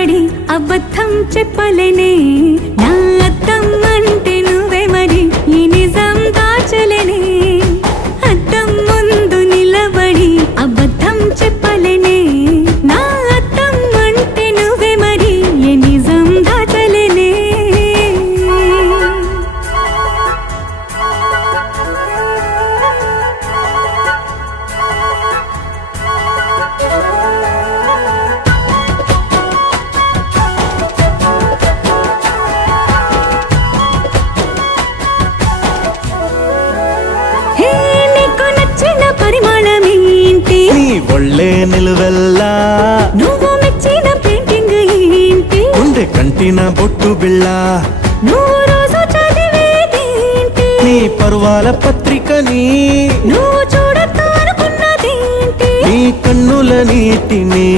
నిలబడి అబద్ధం చెప్పలేనే నా అద్దం అంటే నువ్వే మరి ఈ నిజం దాచలేనే అద్దం ముందు నిలబడి అబద్ధం చెప్పలేనే నా అద్దం అంటే నువ్వే మరి ఈ నిజం దాచలేనే పరిమాణమేంటి నీ ఒళ్ళే నిలువెల్లా నువ్వు మెచ్చిన పెయింటింగ్ ఏంటి గుండె కంటిన బొట్టు బిళ్ళ నువ్వు రోజు చదివేదేంటి నీ పర్వాల పత్రికని నువ్వు చూడతానుకున్నదేంటి నీ కన్నుల నీటిని